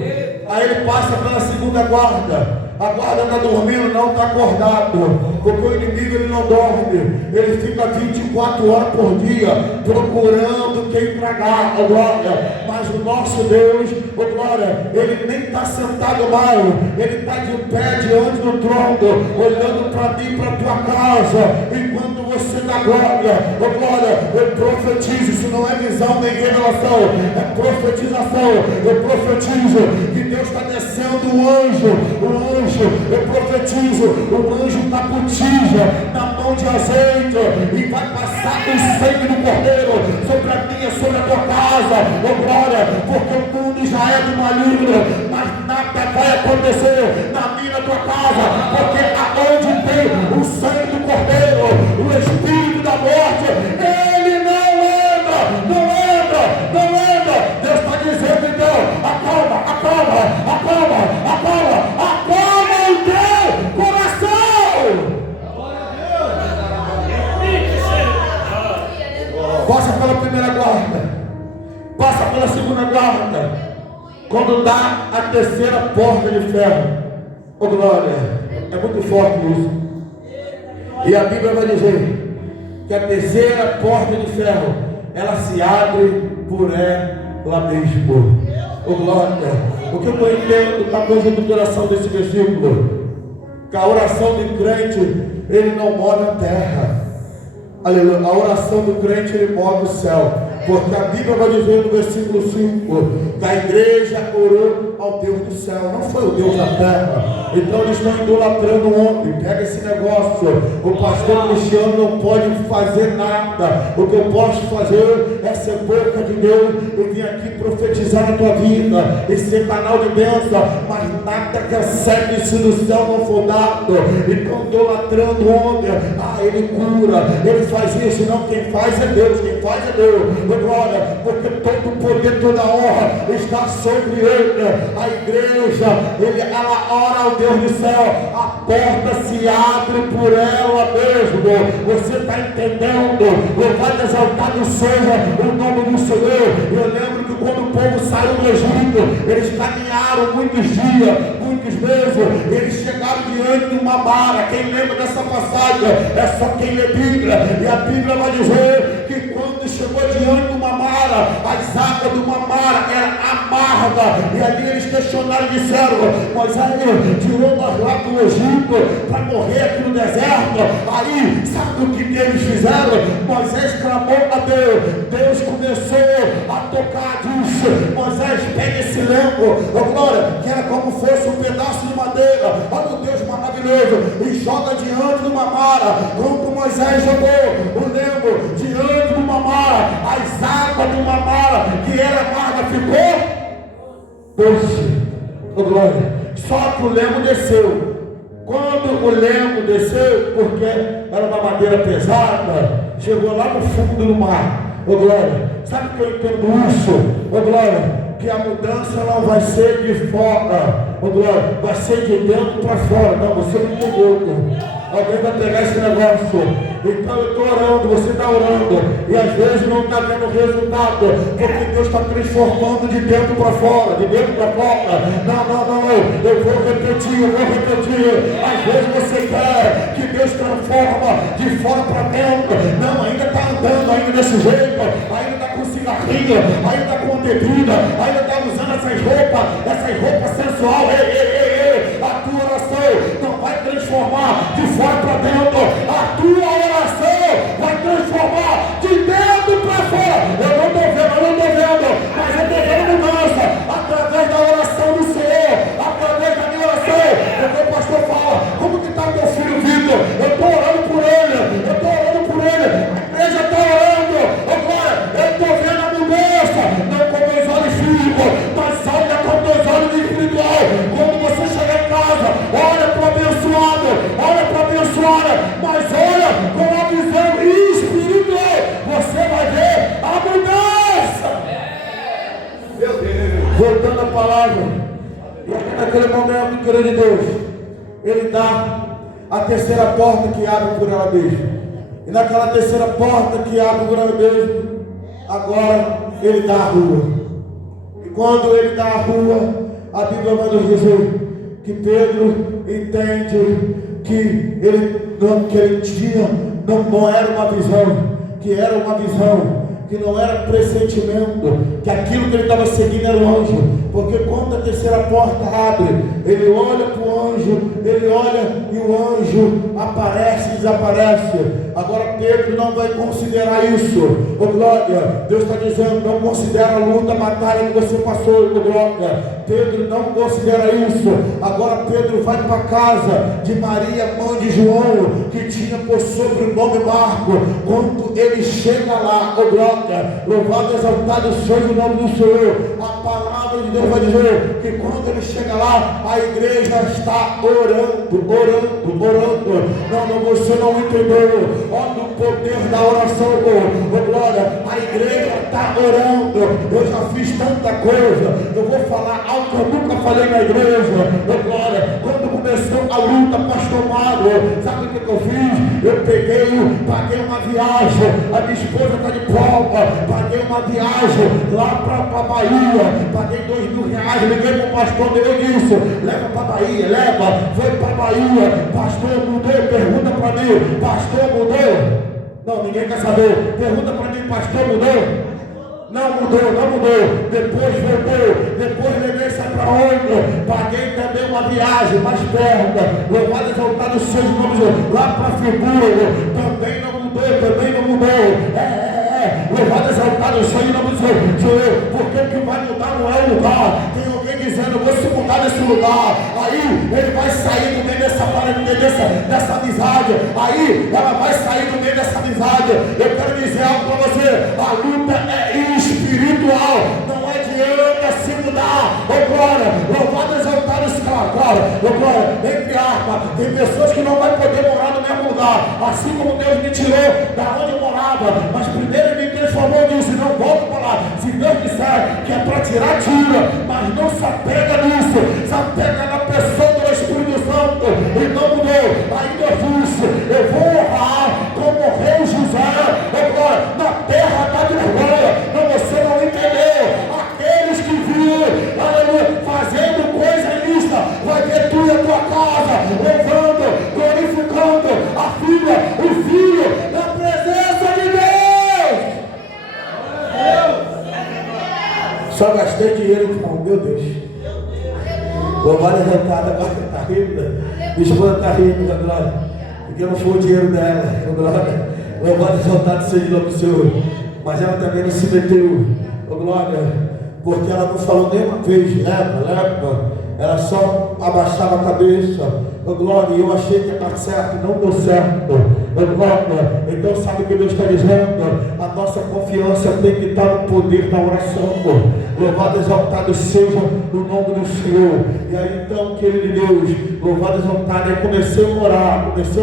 Aí ele passa pela segunda guarda. A guarda está dormindo, não está acordado. Porque o inimigo ele não dorme. Ele fica 24 horas por dia procurando quem tragar, oh glória. Mas o nosso Deus, oh glória, ele nem está sentado mais. Ele está de pé diante do trono, olhando para mim e para a tua casa. Enquanto você dá glória, oh glória, eu profetizo. Isso não é visão nem revelação, é profetização. Eu profetizo que Deus está descendo o anjo. Eu profetizo, o anjo está com tija na mão de azeite e vai passar o sangue do cordeiro sobre a minha, sobre a tua casa, oh glória, porque o mundo já é do maligno, mas nada vai acontecer na minha, na tua casa, porque aonde tem o sangue do cordeiro, o espírito da morte, ele não anda. Deus está dizendo então, acalma o teu coração. Passa pela primeira guarda, passa pela segunda guarda. Quando dá a terceira porta de ferro, oh glória, é muito forte isso. E a Bíblia vai dizer que a terceira porta de ferro, ela se abre por ela mesmo. Oh glória. O que eu estou entendendo da coisa do coração desse versículo? Que a oração do crente, ele não move a terra. Aleluia. A oração do crente, ele move o céu. Porque a Bíblia vai dizer no versículo 5 que a igreja orou ao Deus do céu, não foi o Deus da terra. Então eles estão idolatrando o homem. Pega esse negócio. O pastor Cristiano não pode fazer nada. O que eu posso fazer é ser boca de Deus e vir aqui profetizar na tua vida e ser canal de bênção, mas nada que recebe se do céu não for dado. Então idolatrando o homem, ele cura, ele faz isso. Não, quem faz é Deus, quem faz é Deus. Glória, porque todo o poder, toda a honra está sobre ele. A igreja, ela ora ao Deus do céu, a porta se abre por ela mesmo. Você está entendendo? Louvado, exaltado seja o nome do Senhor. Eu lembro que quando o povo saiu do Egito, eles caminharam muitos dias, muitos meses, eles chegaram diante de uma mara. Quem lembra dessa passagem? É só quem lê Bíblia. E a Bíblia vai dizer que quando chegou diante de uma mara, as águas de uma mara eram amargas, e ali eles questionaram e disseram: Moisés tirou nós lá do Egito para morrer aqui no deserto. Aí, sabe o que eles fizeram? Moisés clamou a Deus. Deus começou a tocar, disse: Moisés, pega esse lembo, oh glória, que era como fosse um pedaço de madeira, olha o Deus maravilhoso, e joga diante de uma mara. Quando Moisés jogou o lembo diante de uma mara, as águas de uma mara que era amarga ficou doce, oh glória. Só que o lemo desceu. Quando o lemo desceu, porque era uma madeira pesada, chegou lá no fundo do mar, oh glória. Sabe que eu entendo isso, oh glória? Que a mudança não vai ser de fora, oh glória, vai ser de dentro para fora. Não, você não entendeu. Alguém vai pegar esse negócio. Então eu estou orando, você está orando, e às vezes não está vendo resultado, porque Deus está transformando de dentro para fora, de dentro para fora. Não, eu vou repetir. Às vezes você quer que Deus transforma de fora para dentro. Não, ainda está andando ainda desse jeito, ainda está com cigarrinho, ainda está com bebida, ainda está usando essas roupas sensuais. Ei, a tua oração não vai transformar de fora para dentro, a tua oração vai transformar de dentro para fora. Eu não estou vendo, mas eu estou vendo mudança através da oração do Senhor, através da minha oração. Porque o pastor fala: como que está teu filho Vitor? Eu estou orando por ele, a igreja está orando. Agora eu estou vendo a mudança, não com meus olhos físicos, mas olha com meus olhos espiritual. Quando você chegar em casa, olha para o abençoado, mas olha com a visão espiritual, você vai ver a mudança. Meu Deus. Voltando à palavra, e aqui naquele momento, querido de Deus, ele dá a terceira porta que abre por ela mesma. E naquela terceira porta que abre por ela mesma, agora ele dá a rua. E quando ele dá a rua, a Bíblia vai nos dizer que Pedro entende que ele tinha, não era uma visão, que era uma visão, que não era pressentimento, que aquilo que ele estava seguindo era o anjo. Porque quando a terceira porta abre, ele olha para o anjo, e o anjo aparece e desaparece. Agora Pedro não vai considerar isso. Ô glória, Deus está dizendo: não considera a luta, a batalha que você passou. Ô glória, Pedro não considera isso. Agora Pedro vai para a casa de Maria, mãe de João, que tinha por sobrenome Marco. Quando ele chega lá, ô glória, louvado e exaltado seja o nome do Senhor. A palavra de Deus vai dizer que quando ele chega lá, a igreja está orando. Não, você não entendeu. Olha o poder da oração, glória. A igreja está orando. Eu já fiz tanta coisa. Eu vou falar algo que eu nunca falei na igreja, glória. Quando começou a luta, pastor Mário, sabe o que eu fiz? Eu paguei uma viagem. A minha esposa está de prova. Paguei uma viagem lá para Bahia. Paguei R$2.000. Liguei para o pastor, deu isso. Leva para Bahia, foi para Bahia. Pastor, mudou? Pergunta para mim, pastor, mudou? Não, ninguém quer saber. Pergunta para mim, pastor, mudou? Não mudou. Depois voltou. Depois levei isso para onde? Paguei também uma viagem mais perto. Louvado e exaltado seja o nome de Deus. Lá para Friburgo. Também não mudou. Louvado e exaltado seja o nome de Deus. Porque o que vai mudar não é o lugar. Tem alguém dizendo: vou se mudar desse lugar. Aí ele vai sair do meio dessa amizade. Aí ela vai sair do meio dessa amizade. Eu quero dizer algo para você: a luta é espiritual, não adianta se mudar. Glória, louvado e exaltado esse cara. Glória, entre aspas, tem pessoas que não vão poder morar no mesmo lugar, assim como Deus me tirou da onde eu morava, mas primeiro ele me transformou nisso. Não volto para lá. Se Deus disser que é para tirar, tira, mas não se apega nisso, se apega na pessoa do Espírito Santo. E não mudou. Aí Deus disse: eu vou honrar como o rei José, glória, na terra da vergonha. Não, você não entendeu. Aqueles que viram, aleluia, fazendo coisa ilícita, vai ver tu e a tua casa louvando, glorificando a filha, o filho, na presença de Deus. Só gastei dinheiro com meu Deus. Louvado e exaltado, agora está rindo. Minha esposa está rindo, glória. Porque não foi o dinheiro dela, glória. Louvado e exaltado seja o nome do Senhor. Mas ela também não se meteu, glória, porque ela não falou nenhuma vez, leva. Ela só abaixava a cabeça, glória, e eu achei que ia estar certo, não deu certo, glória. Então sabe o que Deus está dizendo? A nossa confiança tem que estar no poder da oração. Louvado e exaltado seja o nome do Senhor. E aí então, querido de Deus, louvado e exaltado, aí comecei a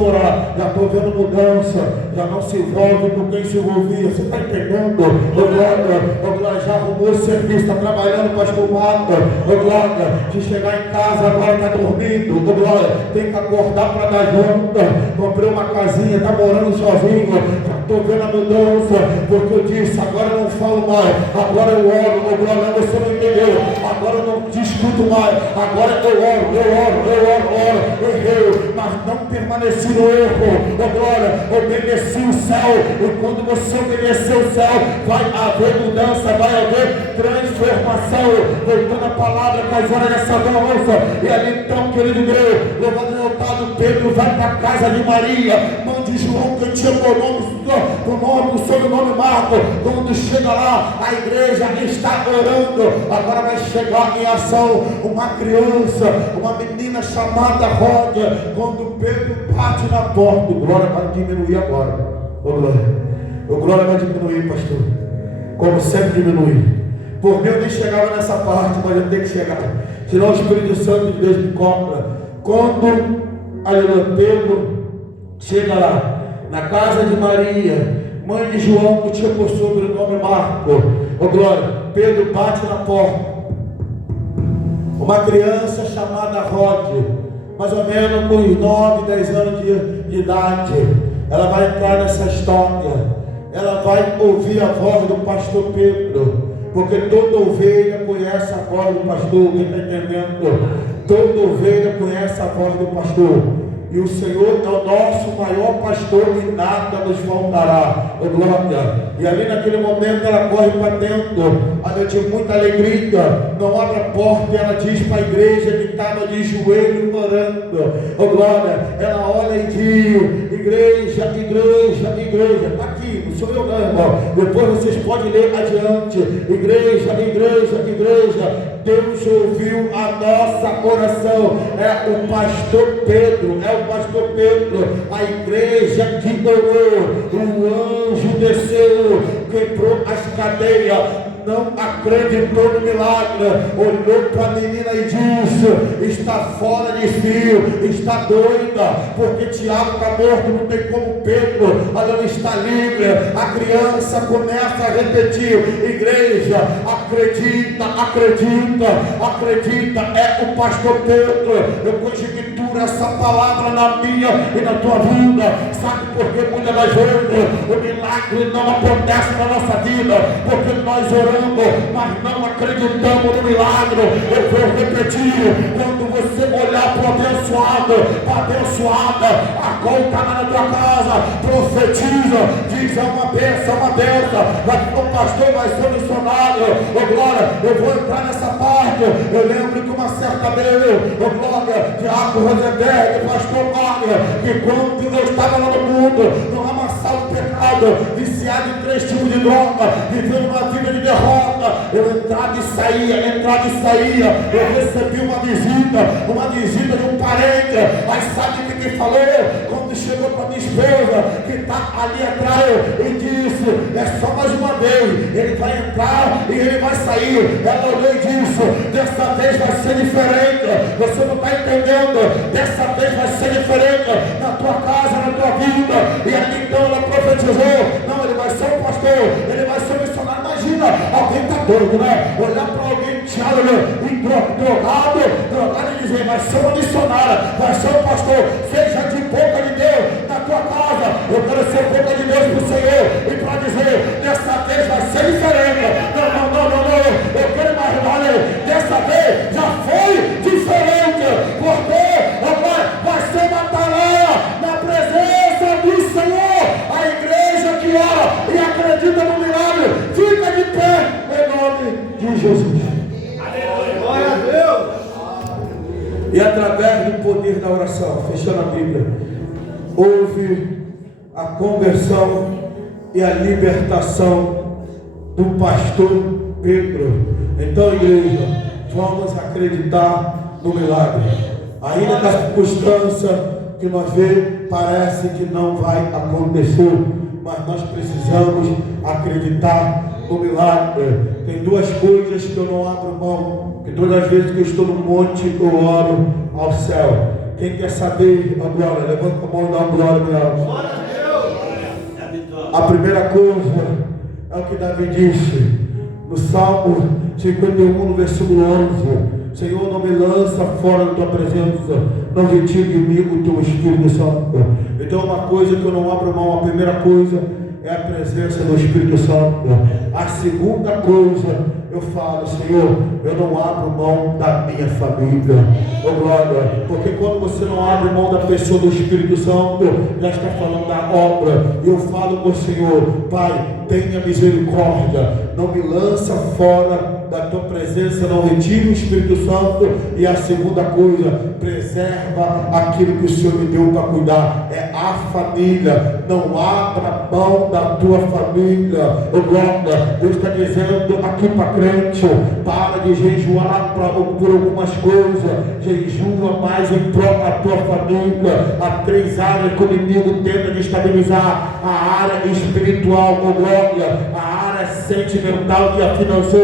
orar, já estou vendo mudança, já não se envolve com quem se envolvia, você está entendendo? Ô Glória, já arrumou o serviço, está trabalhando, pastor Marco, ô Glória, de chegar em casa agora está dormindo, ô Glória, tem que acordar para dar janta, comprei uma casinha, está morando sozinho, estou vendo a mudança, porque eu disse, agora eu não falo mais, agora eu oro, ô Glória, você não entendeu, agora eu não discuto mais, agora eu oro, errei, mas não permaneci no erro, ô Glória, obedeci o céu, e quando você obedecer o céu, vai haver mudança, vai haver transformação, voltando a palavra com as horas dessa dança, e ali então, querido Deus, louvado e exaltado, Pedro vai para a casa de Maria, mão de João, que tinha o sobrenome Marco, quando chega lá, a igreja está orando, agora vai chegar em ação uma criança, uma menina chamada Ródia, quando Pedro bate na porta, o Glória vai diminuir agora, o Glória vai diminuir, pastor, como sempre diminui, por mim eu nem chegava nessa parte, mas eu tenho que chegar, senão o Espírito Santo de Deus me cobra. Quando Pedro chega lá, na casa de Maria, mãe de João, que tinha por sobrenome Marco, ô Glória, Pedro bate na porta, uma criança chamada Rod, mais ou menos com uns 9, 10 anos de idade, ela vai entrar nessa história, ela vai ouvir a voz do pastor Pedro, porque toda ovelha conhece a voz do pastor, quem está entendendo? Toda ovelha conhece a voz do pastor. E o Senhor é o nosso maior pastor e nada nos faltará. Oh, glória. E ali naquele momento ela corre para dentro, ela tinha muita alegria, não abre a porta e ela diz para a igreja que estava de joelho orando. Oh, glória. Ela olha e diz: igreja, está aqui, não sou eu não, irmão. Depois vocês podem ler adiante. Igreja, Deus ouviu a nossa oração. É o pastor Pedro, a igreja que orou, o anjo desceu, quebrou as cadeias, não acreditou no milagre, olhou para a menina e disse: está fora de si, está doida, porque Tiago está morto, não tem como Pedro, ela está livre. A criança começa a repetir: igreja, acredita, é o pastor Pedro. Eu conjecturo essa palavra na minha e na tua vida. Sabe por que muitas das vezes o milagre não acontece na nossa vida? Porque nós oramos, mas não acreditamos no milagre. Eu vou repetir: quando você olhar para o abençoado, para a abençoada, a qual está lá na tua casa, profetiza, diz: é uma bênção, vai ser um pastor, vai ser missionário. Ô glória, eu vou entrar nessa parte. Eu lembro que uma certa vez, ô glória, Diácono Rosenberg, pastor Mário, que quando eu estava lá no mundo, não amassava o pecado, viciado em 3 tipos de droga, vivendo uma vida de derrota, eu entrava e saía, eu recebi uma visita de um parente. Aí sabe o que falou? Quando chegou para minha esposa, que está ali atrás, e disse: é só mais uma vez, ele vai entrar e ele vai sair. Ela olhou e disse: dessa vez vai ser diferente. Você não está entendendo? Dessa vez vai ser diferente na tua casa, na tua vida. E ali então ela profetizou: não, ele vai ser um pastor, ele vai ser um missionário. Imagina, alguém está doido, né? Olhar para alguém drogado e dizer: vai ser uma missionária, vai ser um pastor. Seja de boca de Deus na tua casa. Eu quero ser boca de Deus para o Senhor e para dizer: dessa vez vai ser diferente. Não, eu quero mais vale. Dessa vez já foi diferente, porque vai ser uma tarefa na presença do Senhor. A igreja que ora e acredita no milagre, fica de pé em nome de Jesus. Glória a Deus. E através do poder da oração, fechando a Bíblia, houve a conversão e a libertação do pastor Pedro. Então, igreja, vamos acreditar no milagre. Ainda na circunstância que nós vemos, parece que não vai acontecer. mas nós precisamos acreditar no milagre. Tem duas coisas que eu não abro mão, que todas as vezes que eu estou no monte, eu oro ao céu. Quem quer saber a glória? Levanta a mão e dá uma glória minha. A primeira coisa é o que Davi disse no Salmo 51, no versículo 11. Senhor, não me lança fora da tua presença, não retire de mim o teu Espírito Santo. Então uma coisa que eu não abro mão, a primeira coisa é a presença do Espírito Santo. A segunda coisa, eu falo, Senhor, eu não abro mão da minha família. Oh glória, porque quando você não abre mão da pessoa do Espírito Santo, já está falando da obra. E eu falo com o Senhor, Pai, tenha misericórdia, não me lança fora da tua presença, não retire o Espírito Santo. E a segunda coisa, preserva aquilo que o Senhor me deu para cuidar, é a família. Não abra mão da tua família. Oh glória, Deus está dizendo aqui para crente, para de jejuar por algumas coisas, jejua mais em prol da tua família. Há 3 áreas que o inimigo tenta destabilizar: a área espiritual, oh glória, a área sentimental e a financeira.